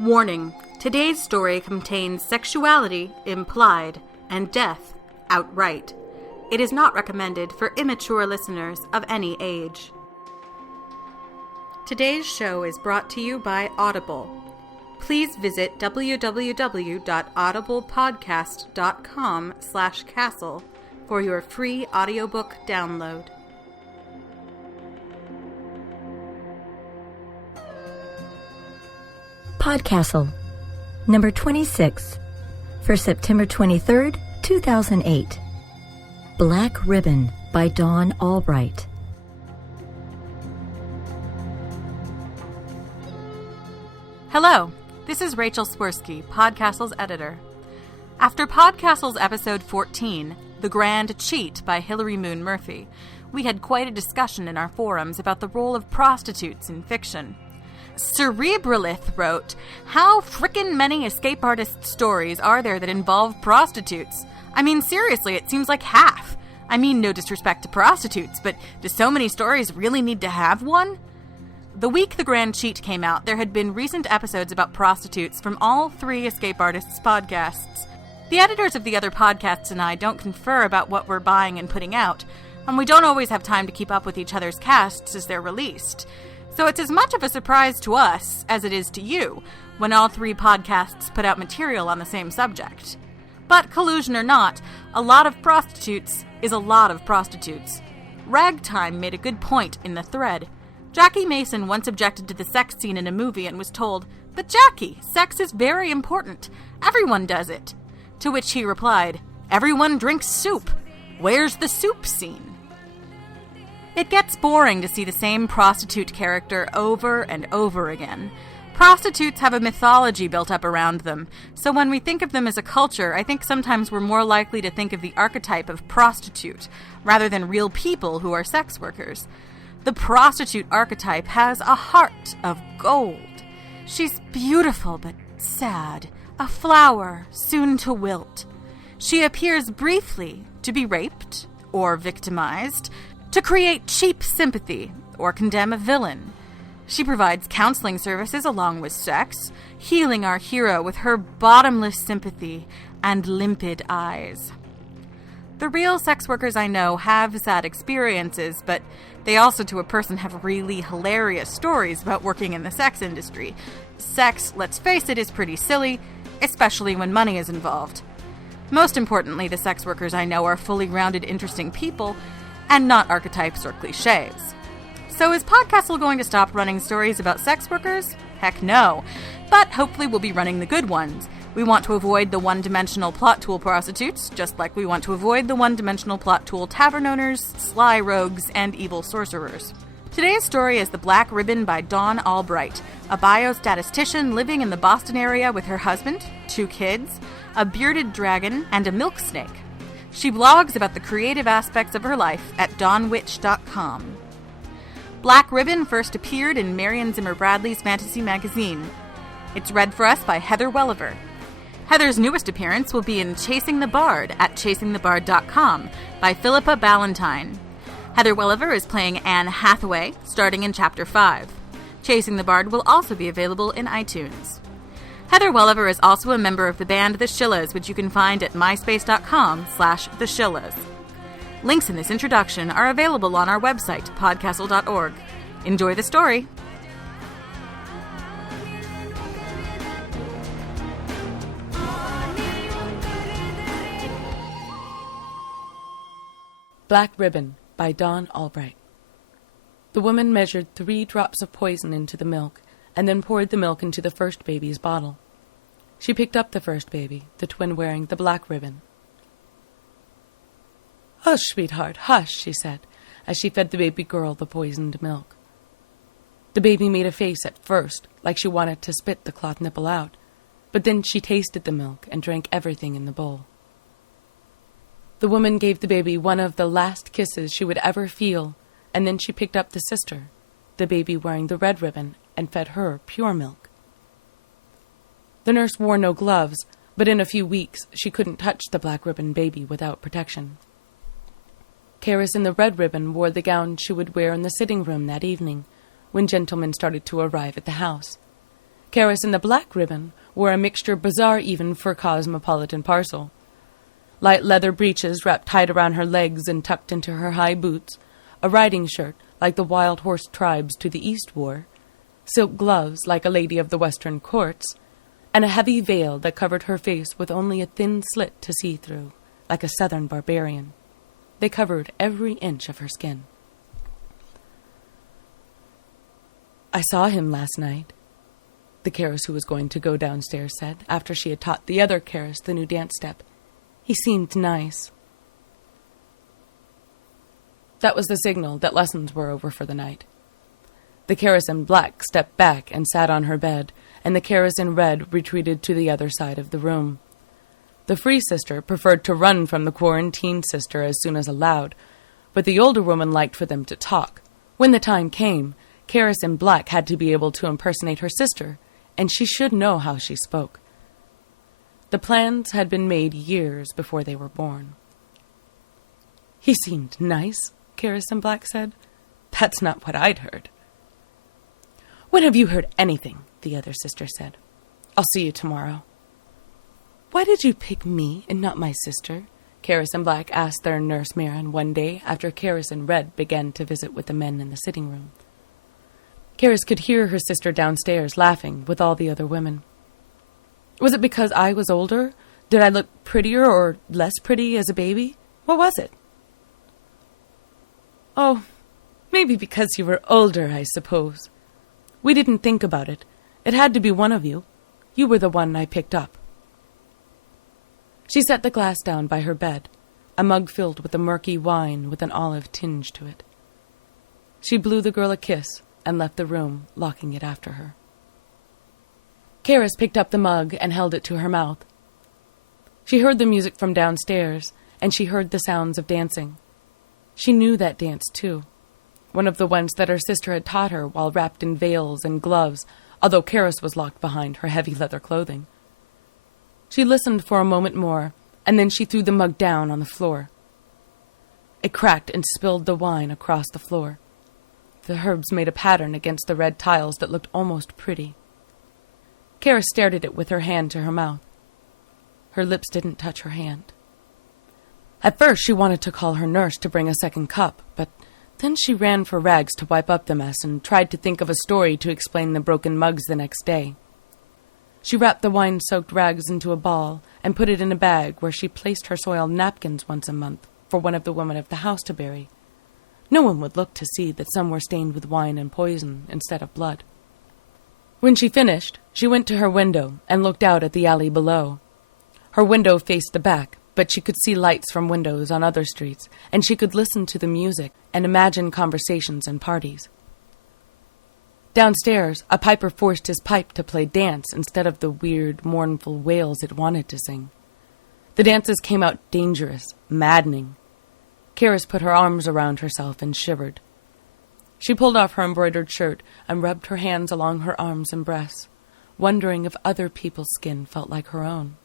Warning, today's story contains sexuality implied and death outright. It is not recommended for immature listeners of any age. Today's show is brought to you by Audible. Please visit www.audiblepodcast.com/castle for your free audiobook download. Podcastle, number 26, for September 23rd, 2008. Black Ribbon by Dawn Albright. Hello, this is Rachel Swirsky, Podcastle's editor. After Podcastle's episode 14, The Grand Cheat by Hilary Moon Murphy, we had quite a discussion in our forums about the role of prostitutes in fiction. Cerebralith wrote, "How frickin' many escape artist stories are there that involve prostitutes? I mean, seriously, it seems like half. I mean, no disrespect to prostitutes, but do so many stories really need to have one?" The week The Grand Cheat came out, there had been recent episodes about prostitutes from all three Escape Artists podcasts. The editors of the other podcasts and I don't confer about what we're buying and putting out, and we don't always have time to keep up with each other's casts as they're released. So it's as much of a surprise to us as it is to you when all three podcasts put out material on the same subject. But collusion or not, a lot of prostitutes is a lot of prostitutes. Ragtime made a good point in the thread. Jackie Mason once objected to the sex scene in a movie and was told, "But Jackie, sex is very important. Everyone does it." To which he replied, "Everyone drinks soup. Where's the soup scene?" It gets boring to see the same prostitute character over and over again. Prostitutes have a mythology built up around them, so when we think of them as a culture, I think sometimes we're more likely to think of the archetype of prostitute, rather than real people who are sex workers. The prostitute archetype has a heart of gold. She's beautiful but sad, a flower soon to wilt. She appears briefly to be raped or victimized, to create cheap sympathy or condemn a villain. She provides counseling services along with sex, healing our hero with her bottomless sympathy and limpid eyes. The real sex workers I know have sad experiences, but they also, to a person, have really hilarious stories about working in the sex industry. Sex, let's face it, is pretty silly, especially when money is involved. Most importantly, the sex workers I know are fully rounded, interesting people, and not archetypes or cliches. So is Podcastle going to stop running stories about sex workers? Heck no. But hopefully we'll be running the good ones. We want to avoid the one-dimensional plot tool prostitutes, just like we want to avoid the one-dimensional plot tool tavern owners, sly rogues, and evil sorcerers. Today's story is The Black Ribbon by Dawn Albright, a biostatistician living in the Boston area with her husband, 2 kids, a bearded dragon, and a milk snake. She blogs about the creative aspects of her life at dawnwitch.com. Black Ribbon first appeared in Marion Zimmer Bradley's fantasy magazine. It's read for us by Heather Welliver. Heather's newest appearance will be in Chasing the Bard at chasingthebard.com by Philippa Ballantyne. Heather Welliver is playing Anne Hathaway, starting in Chapter 5. Chasing the Bard will also be available in iTunes. Heather Welliver is also a member of the band The Shillas, which you can find at myspace.com/The Shillas. Links in this introduction are available on our website, podcastle.org. Enjoy the story. Black Ribbon by Dawn Albright. The woman measured 3 drops of poison into the milk and then poured the milk into the first baby's bottle. She picked up the first baby, the twin wearing the black ribbon. "Hush, sweetheart, hush," she said, as she fed the baby girl the poisoned milk. The baby made a face at first, like she wanted to spit the cloth nipple out, but then she tasted the milk and drank everything in the bowl. The woman gave the baby one of the last kisses she would ever feel, and then she picked up the sister, the baby wearing the red ribbon, and fed her pure milk. The nurse wore no gloves, but in a few weeks she couldn't touch the black ribbon baby without protection. Karis in the red ribbon wore the gown she would wear in the sitting room that evening, when gentlemen started to arrive at the house. Karis and the black ribbon wore a mixture bizarre even for cosmopolitan parcel. Light leather breeches wrapped tight around her legs and tucked into her high boots, a riding shirt like the wild horse tribes to the east wore, silk gloves like a lady of the western courts, and a heavy veil that covered her face with only a thin slit to see through, like a southern barbarian. They covered every inch of her skin. "I saw him last night," the Karis who was going to go downstairs said, after she had taught the other Karis the new dance step. "He seemed nice." That was the signal that lessons were over for the night. The Karis in black stepped back and sat on her bed, and the Karis in red retreated to the other side of the room. The free sister preferred to run from the quarantined sister as soon as allowed, but the older woman liked for them to talk. When the time came, Karis in black had to be able to impersonate her sister, and she should know how she spoke. The plans had been made years before they were born. "He seemed nice," Karis in black said. "That's not what I'd heard." "When have you heard anything?" the other sister said. "I'll see you tomorrow." "Why did you pick me and not my sister?" Karis in black asked their nurse Marin one day after Karis in red began to visit with the men in the sitting room. Karis could hear her sister downstairs laughing with all the other women. "Was it because I was older? Did I look prettier or less pretty as a baby? What was it?" "Oh, maybe because you were older, I suppose. We didn't think about it. It had to be one of you. You were the one I picked up." She set the glass down by her bed, a mug filled with a murky wine with an olive tinge to it. She blew the girl a kiss and left the room, locking it after her. Karis picked up the mug and held it to her mouth. She heard the music from downstairs, and she heard the sounds of dancing. She knew that dance, too, one of the ones that her sister had taught her while wrapped in veils and gloves, although Karis was locked behind her heavy leather clothing. She listened for a moment more, and then she threw the mug down on the floor. It cracked and spilled the wine across the floor. The herbs made a pattern against the red tiles that looked almost pretty. Karis stared at it with her hand to her mouth. Her lips didn't touch her hand. At first she wanted to call her nurse to bring a second cup, but then she ran for rags to wipe up the mess and tried to think of a story to explain the broken mugs the next day. She wrapped the wine-soaked rags into a ball and put it in a bag where she placed her soiled napkins once a month for one of the women of the house to bury. No one would look to see that some were stained with wine and poison instead of blood. When she finished, she went to her window and looked out at the alley below. Her window faced the back, but she could see lights from windows on other streets, and she could listen to the music and imagine conversations and parties. Downstairs, a piper forced his pipe to play dance instead of the weird, mournful wails it wanted to sing. The dances came out dangerous, maddening. Karis put her arms around herself and shivered. She pulled off her embroidered shirt and rubbed her hands along her arms and breasts, wondering if other people's skin felt like her own.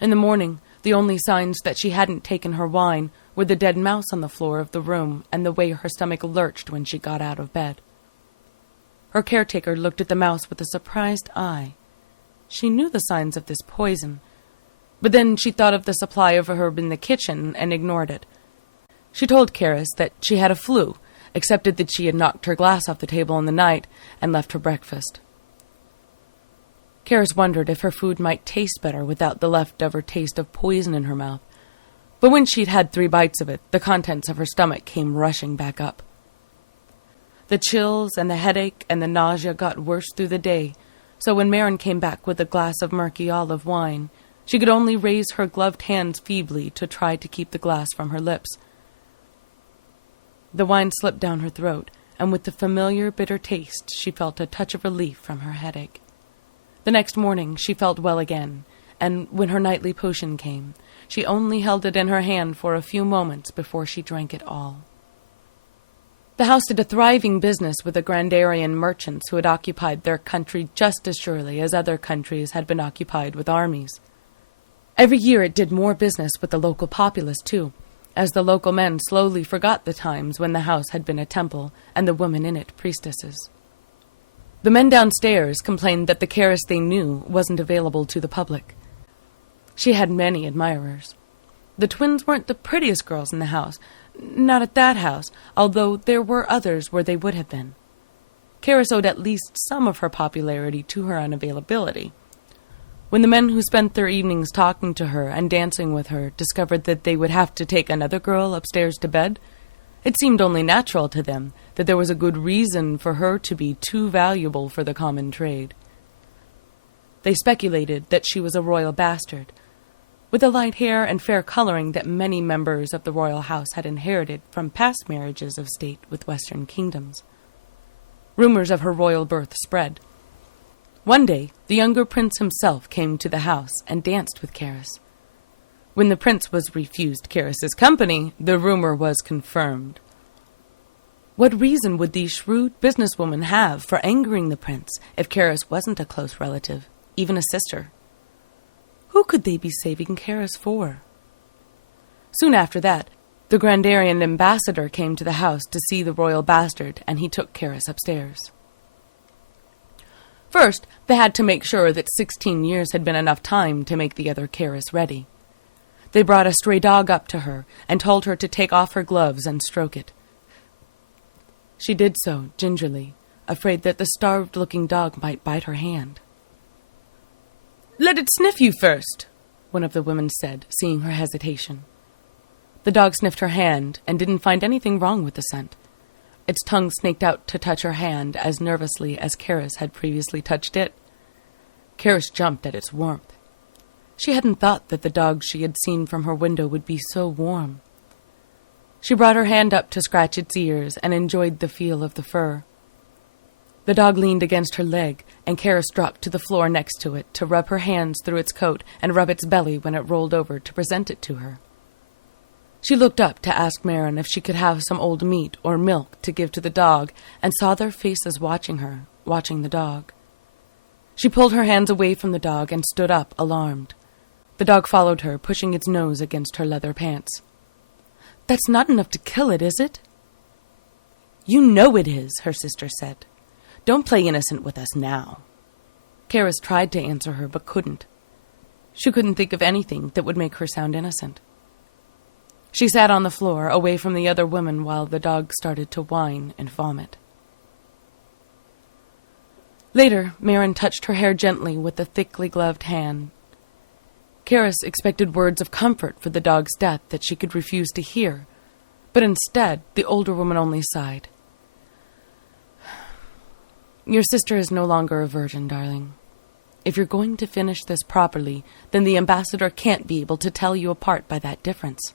In the morning, the only signs that she hadn't taken her wine were the dead mouse on the floor of the room and the way her stomach lurched when she got out of bed. Her caretaker looked at the mouse with a surprised eye. She knew the signs of this poison, but then she thought of the supply of herb in the kitchen and ignored it. She told Karis that she had a flu, accepted that she had knocked her glass off the table in the night, and left her breakfast. Karis wondered if her food might taste better without the leftover taste of poison in her mouth, but when she'd had 3 bites of it, the contents of her stomach came rushing back up. The chills and the headache and the nausea got worse through the day, so when Marin came back with a glass of murky olive wine, she could only raise her gloved hands feebly to try to keep the glass from her lips. The wine slipped down her throat, and with the familiar bitter taste, she felt a touch of relief from her headache. The next morning, she felt well again, and when her nightly potion came, she only held it in her hand for a few moments before she drank it all. The house did a thriving business with the Grandarian merchants who had occupied their country just as surely as other countries had been occupied with armies. Every year it did more business with the local populace, too, as the local men slowly forgot the times when the house had been a temple and the women in it priestesses. The men downstairs complained that the Karis they knew wasn't available to the public. She had many admirers. The twins weren't the prettiest girls in the house, not at that house, although there were others where they would have been. Karis owed at least some of her popularity to her unavailability. When the men who spent their evenings talking to her and dancing with her discovered that they would have to take another girl upstairs to bed, it seemed only natural to them that there was a good reason for her to be too valuable for the common trade. They speculated that she was a royal bastard, with the light hair and fair coloring that many members of the royal house had inherited from past marriages of state with Western kingdoms. Rumors of her royal birth spread. One day, the younger prince himself came to the house and danced with Karis. When the prince was refused Karis's company, the rumor was confirmed. What reason would the shrewd businesswoman have for angering the prince if Karis wasn't a close relative, even a sister? Who could they be saving Karis for? Soon after that, the Grandarian ambassador came to the house to see the royal bastard, and he took Karis upstairs. First, they had to make sure that 16 years had been enough time to make the other Karis ready. They brought a stray dog up to her and told her to take off her gloves and stroke it. She did so, gingerly, afraid that the starved-looking dog might bite her hand. "Let it sniff you first," one of the women said, seeing her hesitation. The dog sniffed her hand and didn't find anything wrong with the scent. Its tongue snaked out to touch her hand as nervously as Karis had previously touched it. Karis jumped at its warmth. She hadn't thought that the dog she had seen from her window would be so warm. She brought her hand up to scratch its ears and enjoyed the feel of the fur. The dog leaned against her leg, and Karis dropped to the floor next to it to rub her hands through its coat and rub its belly when it rolled over to present it to her. She looked up to ask Marin if she could have some old meat or milk to give to the dog, and saw their faces watching her, watching the dog. She pulled her hands away from the dog and stood up, alarmed. The dog followed her, pushing its nose against her leather pants. "That's not enough to kill it, is it?" "You know it is," her sister said. "Don't play innocent with us now." Karis tried to answer her, but couldn't. She couldn't think of anything that would make her sound innocent. She sat on the floor, away from the other women, while the dog started to whine and vomit. Later, Marin touched her hair gently with a thickly gloved hand. Karis expected words of comfort for the dog's death that she could refuse to hear, but instead, the older woman only sighed. "Your sister is no longer a virgin, darling. If you're going to finish this properly, then the ambassador can't be able to tell you apart by that difference."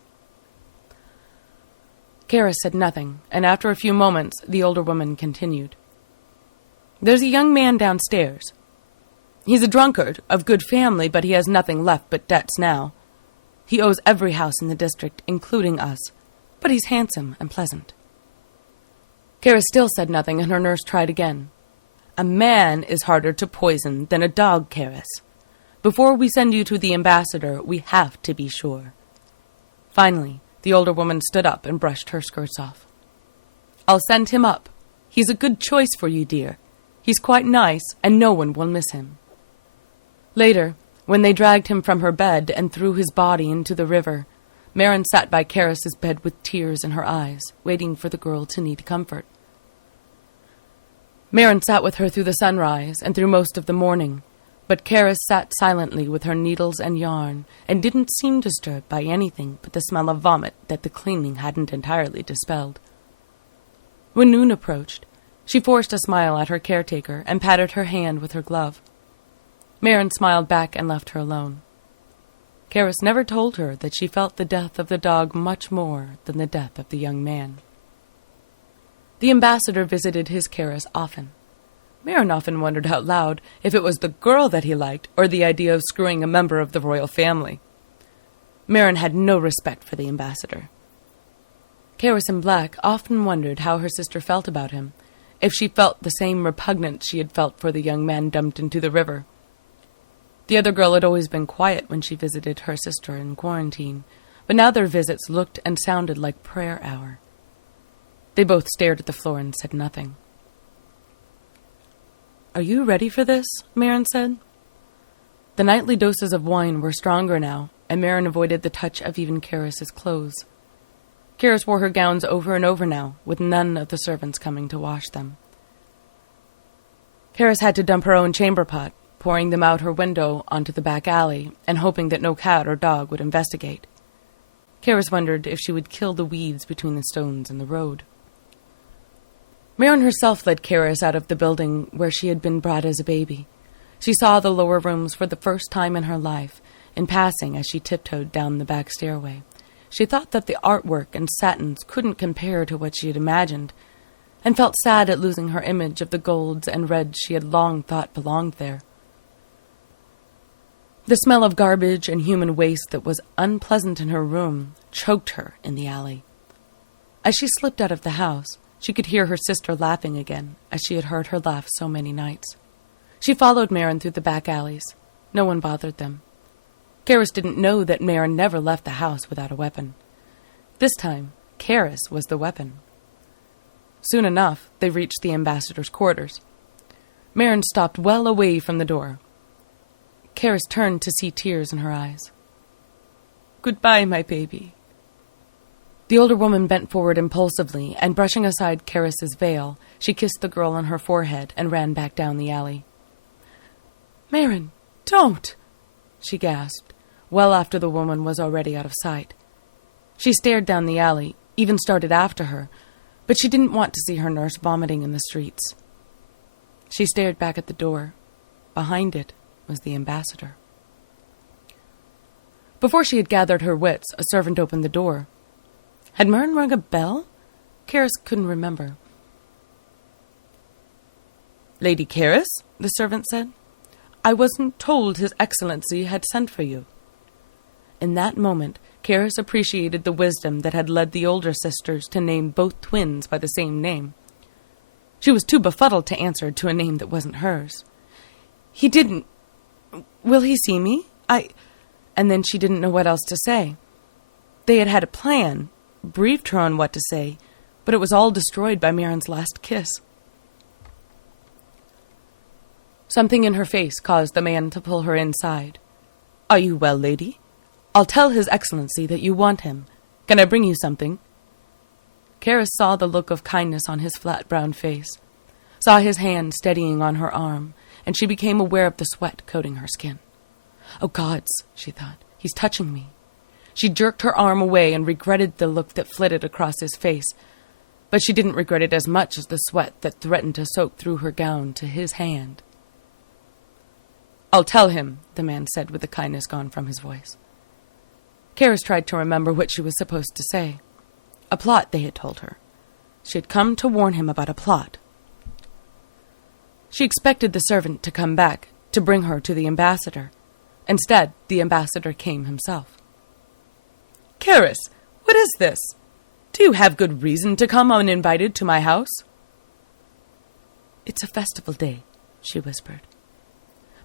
Karis said nothing, and after a few moments, the older woman continued. "There's a young man downstairs. He's a drunkard, of good family, but he has nothing left but debts now. He owes every house in the district, including us, but he's handsome and pleasant." Karis still said nothing, and her nurse tried again. "A man is harder to poison than a dog, Karis. Before we send you to the ambassador, we have to be sure." Finally, the older woman stood up and brushed her skirts off. "I'll send him up. He's a good choice for you, dear. He's quite nice, and no one will miss him." Later, when they dragged him from her bed and threw his body into the river, Marin sat by Karis's bed with tears in her eyes, waiting for the girl to need comfort. Marin sat with her through the sunrise and through most of the morning, but Karis sat silently with her needles and yarn and didn't seem disturbed by anything but the smell of vomit that the cleaning hadn't entirely dispelled. When noon approached, she forced a smile at her caretaker and patted her hand with her glove. Marin smiled back and left her alone. Karis never told her that she felt the death of the dog much more than the death of the young man. The ambassador visited his Karis often. Marin often wondered out loud if it was the girl that he liked or the idea of screwing a member of the royal family. Marin had no respect for the ambassador. Karis in Black often wondered how her sister felt about him, if she felt the same repugnance she had felt for the young man dumped into the river. The other girl had always been quiet when she visited her sister in quarantine, but now their visits looked and sounded like prayer hour. They both stared at the floor and said nothing. "Are you ready for this?" Maren said. The nightly doses of wine were stronger now, and Maren avoided the touch of even Karis's clothes. Karis wore her gowns over and over now, with none of the servants coming to wash them. Karis had to dump her own chamber pot, pouring them out her window onto the back alley and hoping that no cat or dog would investigate. Karis wondered if she would kill the weeds between the stones in the road. Maren herself led Karis out of the building where she had been brought as a baby. She saw the lower rooms for the first time in her life, in passing as she tiptoed down the back stairway. She thought that the artwork and satins couldn't compare to what she had imagined, and felt sad at losing her image of the golds and reds she had long thought belonged there. The smell of garbage and human waste that was unpleasant in her room choked her in the alley. As she slipped out of the house, she could hear her sister laughing again, as she had heard her laugh so many nights. She followed Maren through the back alleys. No one bothered them. Karis didn't know that Maren never left the house without a weapon. This time, Karis was the weapon. Soon enough, they reached the ambassador's quarters. Maren stopped well away from the door. Karis turned to see tears in her eyes. "Goodbye, my baby." The older woman bent forward impulsively, and brushing aside Karis's veil, she kissed the girl on her forehead and ran back down the alley. "Maren, don't!" she gasped, well after the woman was already out of sight. She stared down the alley, even started after her, but she didn't want to see her nurse vomiting in the streets. She stared back at the door. Behind it was the ambassador. Before she had gathered her wits, a servant opened the door. Had Maren rung a bell? Karis couldn't remember. "Lady Karis," the servant said, "I wasn't told His Excellency had sent for you." In that moment, Karis appreciated the wisdom that had led the older sisters to name both twins by the same name. She was too befuddled to answer to a name that wasn't hers. "He didn't... Will he see me? And then she didn't know what else to say. They had had a plan, briefed her on what to say, but it was all destroyed by Maren's last kiss. Something in her face caused the man to pull her inside. "Are you well, lady? I'll tell His Excellency that you want him. Can I bring you something?" Karis saw the look of kindness on his flat brown face, saw his hand steadying on her arm, and she became aware of the sweat coating her skin. "Oh, gods," she thought, "he's touching me." She jerked her arm away and regretted the look that flitted across his face, but she didn't regret it as much as the sweat that threatened to soak through her gown to his hand. "I'll tell him," the man said with the kindness gone from his voice. Karis tried to remember what she was supposed to say. A plot, they had told her. She had come to warn him about a plot. She expected the servant to come back, to bring her to the ambassador. Instead, the ambassador came himself. "Karis, what is this? Do you have good reason to come uninvited to my house?" "It's a festival day," she whispered.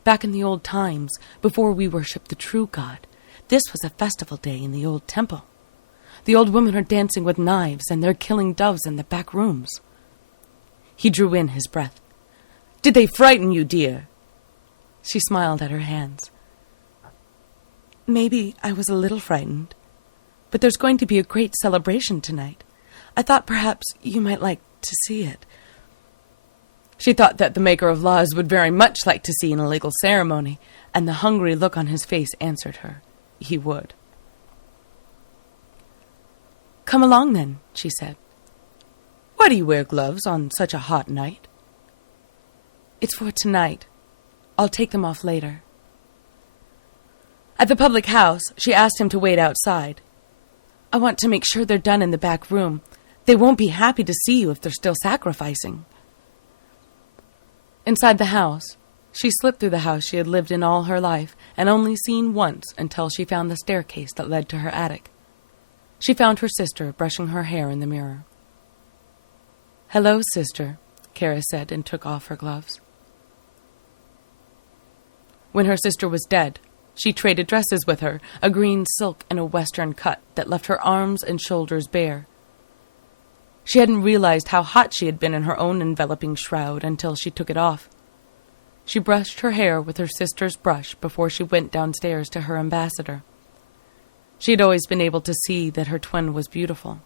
"Back in the old times, before we worshipped the true God, this was a festival day in the old temple. The old women are dancing with knives, and they're killing doves in the back rooms." He drew in his breath. "Did they frighten you, dear?" She smiled at her hands. "Maybe I was a little frightened, but there's going to be a great celebration tonight. I thought perhaps you might like to see it." She thought that the maker of laws would very much like to see an illegal ceremony, and the hungry look on his face answered her. He would. "Come along, then," she said. "Why do you wear gloves on such a hot night?" "It's for tonight. I'll take them off later." At the public house, she asked him to wait outside. "I want to make sure they're done in the back room. They won't be happy to see you if they're still sacrificing." Inside the house, she slipped through the house she had lived in all her life and only seen once until she found the staircase that led to her attic. She found her sister brushing her hair in the mirror. "Hello, sister," Karis said and took off her gloves. When her sister was dead, she traded dresses with her, a green silk and a western cut that left her arms and shoulders bare. She hadn't realized how hot she had been in her own enveloping shroud until she took it off. She brushed her hair with her sister's brush before she went downstairs to her ambassador. She had always been able to see that her twin was beautiful.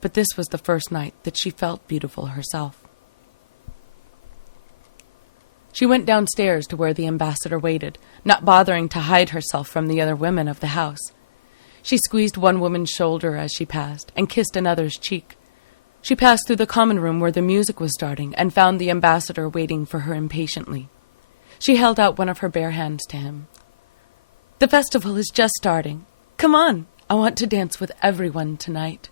But this was the first night that she felt beautiful herself. She went downstairs to where the ambassador waited, not bothering to hide herself from the other women of the house. She squeezed one woman's shoulder as she passed and kissed another's cheek. She passed through the common room where the music was starting and found the ambassador waiting for her impatiently. She held out one of her bare hands to him. "The festival is just starting. Come on, I want to dance with everyone tonight."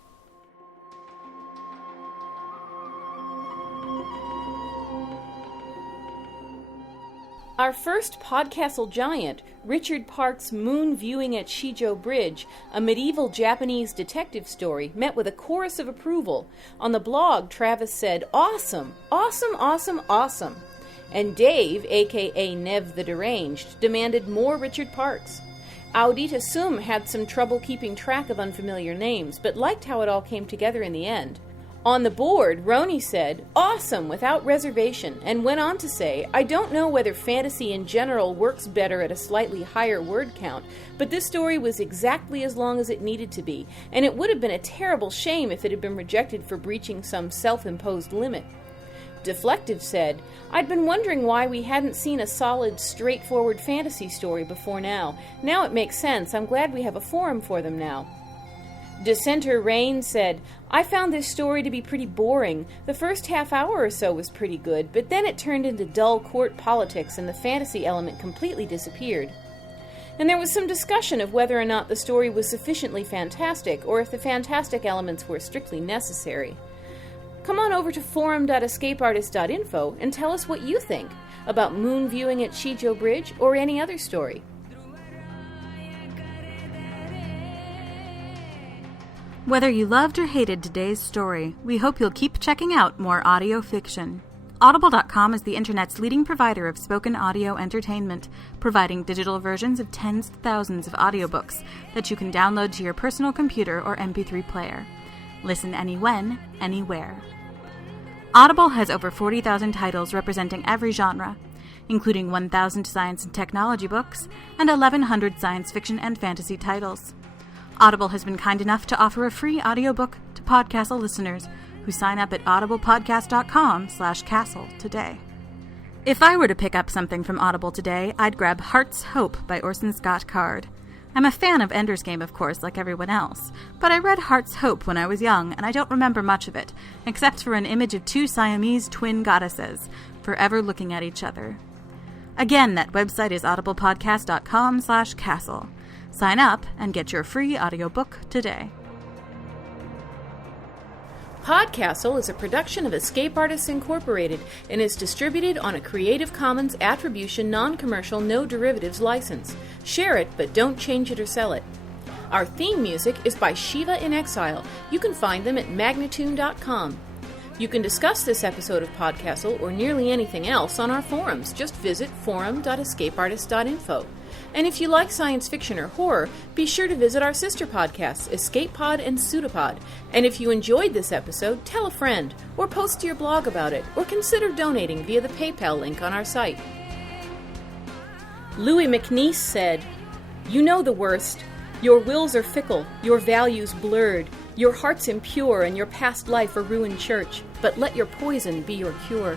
Our first Podcastle giant, Richard Park's Moon Viewing at Shijo Bridge, a medieval Japanese detective story, met with a chorus of approval. On the blog, Travis said, "Awesome! Awesome, awesome, awesome!" And Dave, a.k.a. Nev the Deranged, demanded more Richard Parks. Audita Sum had some trouble keeping track of unfamiliar names, but liked how it all came together in the end. On the board, Roni said, "Awesome, without reservation," and went on to say, "I don't know whether fantasy in general works better at a slightly higher word count, but this story was exactly as long as it needed to be, and it would have been a terrible shame if it had been rejected for breaching some self-imposed limit." Deflective said, "I'd been wondering why we hadn't seen a solid, straightforward fantasy story before now. Now it makes sense. I'm glad we have a forum for them now." Dissenter Rain said, "I found this story to be pretty boring. The first half hour or so was pretty good, but then it turned into dull court politics and the fantasy element completely disappeared." And there was some discussion of whether or not the story was sufficiently fantastic, or if the fantastic elements were strictly necessary. Come on over to forum.escapeartist.info and tell us what you think about Moon Viewing at Shijo Bridge or any other story. Whether you loved or hated today's story, we hope you'll keep checking out more audio fiction. Audible.com is the internet's leading provider of spoken audio entertainment, providing digital versions of tens of thousands of audiobooks that you can download to your personal computer or MP3 player. Listen when, anywhere. Audible has over 40,000 titles representing every genre, including 1,000 science and technology books and 1,100 science fiction and fantasy titles. Audible has been kind enough to offer a free audiobook to Podcastle listeners who sign up at audiblepodcast.com/castle today. If I were to pick up something from Audible today, I'd grab Heart's Hope by Orson Scott Card. I'm a fan of Ender's Game, of course, like everyone else, but I read Heart's Hope when I was young, and I don't remember much of it, except for an image of two Siamese twin goddesses, forever looking at each other. Again, that website is audiblepodcast.com/castle. Sign up and get your free audiobook today. Podcastle is a production of Escape Artists Incorporated and is distributed on a Creative Commons Attribution Non-Commercial No Derivatives license. Share it, but don't change it or sell it. Our theme music is by Shiva in Exile. You can find them at magnatune.com. You can discuss this episode of Podcastle or nearly anything else on our forums. Just visit forum.escapeartist.info. And if you like science fiction or horror, be sure to visit our sister podcasts, Escape Pod and Pseudopod. And if you enjoyed this episode, tell a friend, or post to your blog about it, or consider donating via the PayPal link on our site. Louis McNeese said, "You know the worst. Your wills are fickle, your values blurred, your heart's impure, and your past life a ruined church. But let your poison be your cure.